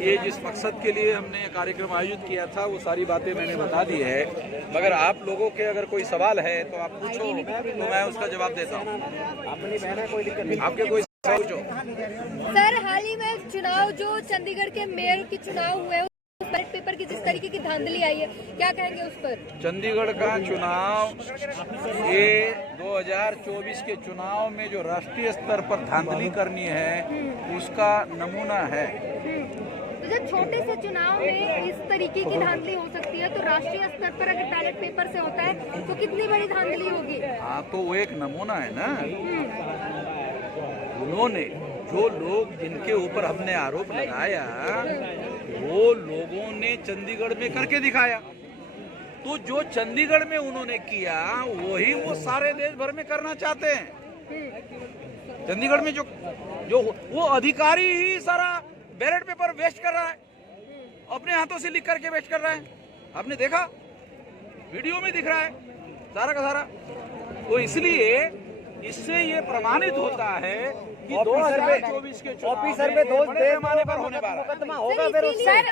ये जिस मकसद के लिए हमने ये कार्यक्रम आयोजित किया था वो सारी बातें मैंने बता दी है, मगर आप लोगों के अगर कोई सवाल है तो आप पूछो, तो मैं उसका जवाब देता हूँ। आपके कोई सवाल पूछो। सर, हाल ही में चुनाव जो चंडीगढ़ के मेयर के चुनाव हुए, बैलेट पेपर की जिस तरीके की धांधली आई है, क्या कहेंगे उस पर? चंडीगढ़ का चुनाव ये 2024 के चुनाव में जो राष्ट्रीय स्तर पर धांधली करनी है उसका नमूना है। तो जब छोटे से चुनाव में इस तरीके की धांधली हो सकती है, तो राष्ट्रीय स्तर पर अगर बैलेट पेपर से होता है तो कितनी बड़ी धांधली होगी? हाँ, तो वो एक नमूना है ना। उन्होंने जो लोग जिनके ऊपर हमने आरोप लगाया वो लोगों ने चंडीगढ़ में करके दिखाया। तो जो चंडीगढ़ में उन्होंने किया वही वो सारे देश भर में करना चाहते हैं। चंडीगढ़ में जो वो अधिकारी ही सारा बैलेट पेपर वेस्ट कर रहा है, अपने हाथों से लिख करके वेस्ट कर रहा है। आपने देखा, वीडियो में दिख रहा है सारा का सारा। तो इसलिए इससे ये प्रमाणित होता है कि 2024 के ऑफिसर पे दोष दे पैमाने पर होने वाला है। मुकदमा होगा फिर उससे। सर,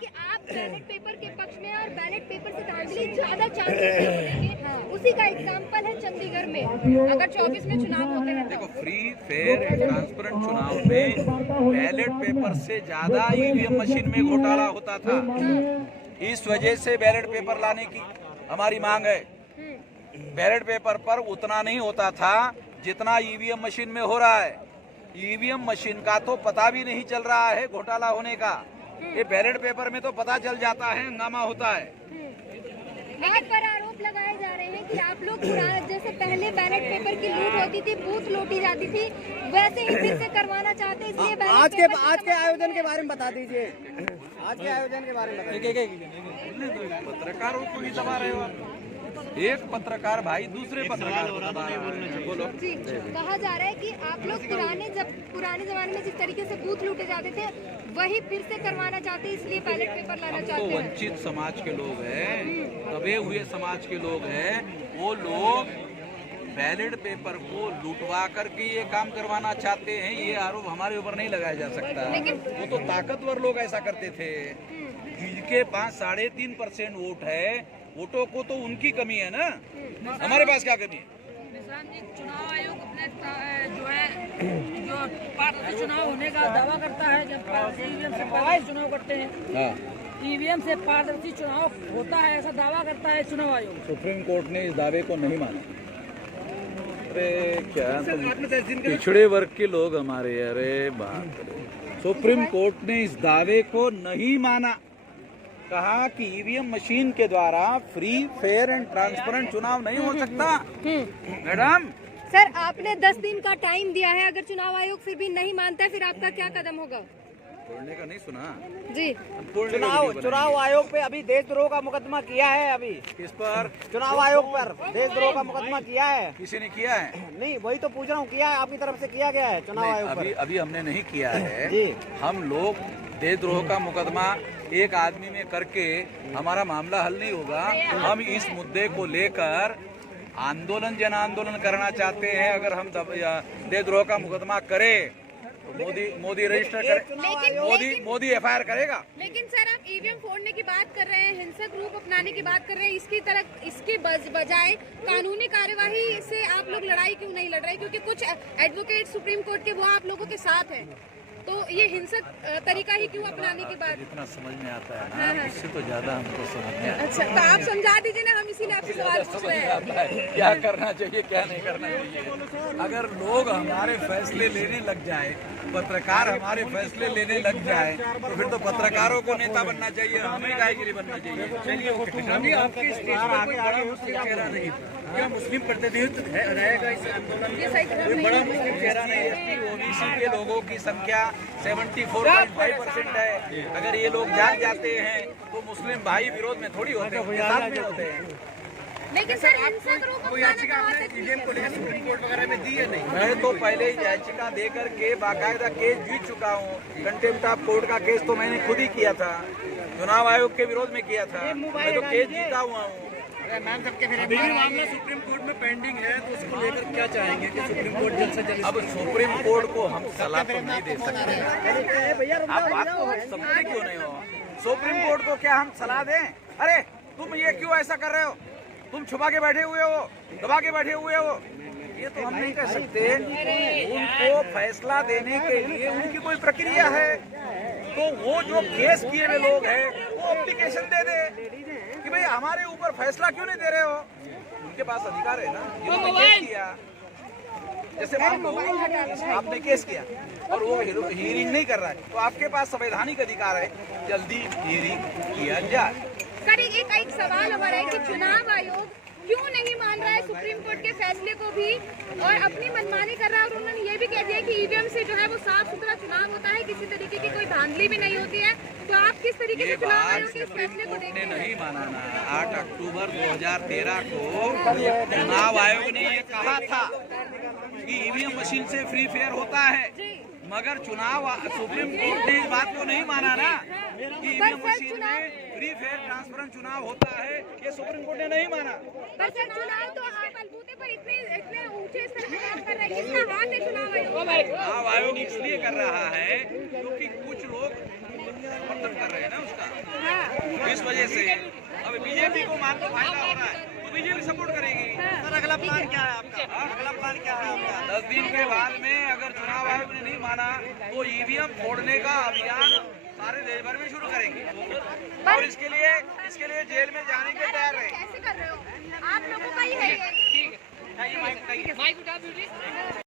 कि आप बैलेट पेपर के पक्ष में और बैलेट पेपर से धांधली ज्यादा चांसेस होने, उसी का एग्जांपल है चंडीगढ़ में अगर 24 में चुनाव होते हैं। देखो, फ्री फेयर एंड ट्रांसपेरेंट चुनाव में बैलेट पेपर से ज्यादा ईवीएम मशीन में घोटाला होता था। इस वजह से बैलेट पेपर लाने की हमारी मांग है। बैलेट पेपर पर उतना नहीं होता था जितना ईवीएम मशीन में हो रहा है। ईवीएम मशीन का तो पता भी नहीं चल रहा है घोटाला होने का, ये बैलेट पेपर में तो पता चल जाता है, हंगामा होता है। आप पर आरोप लगाए जा रहे हैं कि आप लोग जैसे पहले बैलेट पेपर की लूट होती थी, बूथ लूटी जाती थी, वैसे ही फिर से करवाना चाहते हैं, इसलिए आज के आयोजन के बारे में बता दीजिए। आज के आयोजन के बारे में पत्रकारों को भी दबा रहे हो। एक पत्रकार भाई दूसरे पत्रकार को दबा रहा है। बोलो। जी, कहा जा रहा है कि आप लोग पुराने जमाने में जिस तरीके से बूथ लूटे जाते थे वही फिर से करवाना चाहते हैं, इसलिए बैलेट पेपर लाना चाहते हैं। वंचित समाज के लोग हैं, दबे हुए समाज के लोग हैं, वो लोग बैलेट पेपर को लुटवा करके ये काम करवाना चाहते हैं। ये आरोप हमारे ऊपर नहीं लगाया जा सकता। वो तो ताकतवर लोग ऐसा करते थे। जिनके पास 3.5% वोट है, वोटों को तो उनकी कमी है ना, हमारे पास क्या कमी है? चुनाव आयोग अपने जो पारदर्शी चुनाव होने का दावा करता है, जब ईवीएम से पारदर्शी चुनाव करते हैं, ईवीएम से पारदर्शी चुनाव होता है ऐसा दावा करता है चुनाव आयोग। सुप्रीम कोर्ट ने इस दावे को नहीं माना। अरे क्या पिछड़े वर्ग के लोग हमारे, अरे बाप रे, सुप्रीम कोर्ट ने इस दावे को नहीं माना। कहा कि ईवीएम मशीन के द्वारा फ्री फेयर एंड ट्रांसपेरेंट चुनाव नहीं हो सकता। मैडम, सर, आपने 10 दिन का टाइम दिया है, अगर चुनाव आयोग फिर भी नहीं मानता है, फिर आपका क्या कदम होगा? छोड़ने का नहीं सुना जी। चुनाव आयोग पे अभी देशद्रोह का मुकदमा किया है। अभी किस पर? चुनाव आयोग पर देशद्रोह का मुकदमा किया है। किसी ने किया है? नहीं, वही तो पूछ रहा हूँ, किया है आपकी तरफ से किया गया है चुनाव आयोग पर? अभी हमने नहीं किया है जी। हम लोग देशद्रोह का मुकदमा एक आदमी में करके हमारा मामला हल नहीं होगा। हम इस मुद्दे को लेकर आंदोलन, जन आंदोलन करना चाहते हैं। अगर हम देशद्रोह का मुकदमा करें तो मोदी रजिस्टर करे, मोदी एफआईआर करेगा। लेकिन सर, आप ईवीएम फोड़ने की बात कर रहे हैं, हिंसक रूप अपनाने की बात कर रहे हैं, इसके बजाय कानूनी कार्यवाही से आप लोग लड़ाई क्यों नहीं लड़ रहे? क्योंकि कुछ एडवोकेट सुप्रीम कोर्ट के वो आप लोगों के साथ हैं, तो ये हिंसक तरीका ही क्यों अपनाने के बाद? जितना समझ में आता है ना, उससे तो ज्यादा हमको समझ में आता है। अच्छा, तो आप समझा दीजिए ना, हम इसीलिए आपसे सवाल पूछ रहे हैं। क्या करना चाहिए, क्या नहीं करना चाहिए। अगर लोग हमारे फैसले लेने लग जाए, पत्रकार हमारे फैसले लेने लग जाए, तो फिर तो पत्रकारों को नेता बनना चाहिए, हमें गायगिरी बनना चाहिए। चलिए, आपके स्टेज पर कोई बड़ा मुस्लिम चेहरा नहीं, क्या मुस्लिम प्रतिनिधित्व रहेगा इस आंदोलन में? कोई बड़ा मुस्लिम चेहरा नहीं। ओबीसी के लोगों की संख्या 74.5% है। अगर ये लोग जाग जाते हैं तो मुस्लिम भाई विरोध में थोड़ी होते हैं, साथ में होते हैं। लेकिन सर, हिंसक रूप याचिका ईवीएम को लेकर सुप्रीम कोर्ट वगैरह में दी है नहीं? मैं तो पहले ही याचिका दे करके बाकायदा केस जीत चुका हूँ। कंटेम्प्ट ऑफ कोर्ट का केस तो मैंने खुद ही किया था, चुनाव आयोग के विरोध में किया था। मैं तो केस जीता हुआ हूँ। अभी भी मामला सुप्रीम कोर्ट में पेंडिंग है, तो उसको लेकर क्या चाहेंगे कि सुप्रीम कोर्ट जल्द से जल्द? अब सुप्रीम कोर्ट को हम सलाह तो नहीं दे सकते। भैया आप बात को समझते क्यों नहीं हो? सुप्रीम कोर्ट को क्या हम सलाह दें? अरे तुम ये क्यों ऐसा कर रहे हो? तुम छुपा के बैठे हुए हो, दबा के बैठे हुए हो, ये तो हम नहीं कह सकते। उनको फैसला देने के लिए उनकी कोई प्रक्रिया है, तो वो जो केस किए हुए लोग हैं वो एप्लीकेशन दे दे कि भाई हमारे ऊपर फैसला क्यों नहीं दे रहे हो। उनके पास अधिकार है ना, जिन्होंने केस किया। जैसे मान लो आपने केस किया और वो हियरिंग नहीं कर रहा है, तो आपके पास संवैधानिक अधिकार है, जल्दी हियरिंग किया जाए। सर एक सवाल हमारा है कि चुनाव आयोग क्यों नहीं मान रहा है सुप्रीम कोर्ट के फैसले को भी और अपनी मनमानी कर रहा है। और उन्होंने ये भी कह दिया कि ईवीएम से जो है वो साफ सुथरा चुनाव होता है, किसी तरीके की कोई धांधली भी नहीं होती है। तो आप किस तरीके से चुनाव आयोग के इस फैसले को देखते हैं? नहीं माना ना। 8 अक्टूबर 2013 को चुनाव आयोग ने ये कहा था कि ईवीएम मशीन से फ्री फेयर होता है, मगर चुनाव सुप्रीम कोर्ट ने इस बात को नहीं माना ना कि ईवीएम मशीन में फ्री फेयर ट्रांसपेरेंट चुनाव होता है, ये सुप्रीम कोर्ट ने नहीं माना। पर सर चुनाव तो आप बलबूते पर इतने ऊंचे स्तर पे काम कर रहे हैं, किसका हाथ है चुनाव आयोग? चुनाव आयोग इसलिए कर रहा है क्योंकि कुछ लोग समर्थन कर रहे हैं ना उसका, इस वजह से अब बीजेपी को मान के फायदा हो रहा है तो बीजेपी सपोर्ट करेगी। सर अगला प्लान क्या है आपका? अगला प्लान क्या है आपका? 10 दिन के बाद में अगर चुनाव आयोग ने नहीं माना तो ईवीएम फोड़ने का अभियान सारे देश भर में शुरू करेंगे और इसके लिए जेल में जाने के तैयार रहे। कैसे कर रहे हो आप लोगों का ही है ये? माइक उठा दीजिए।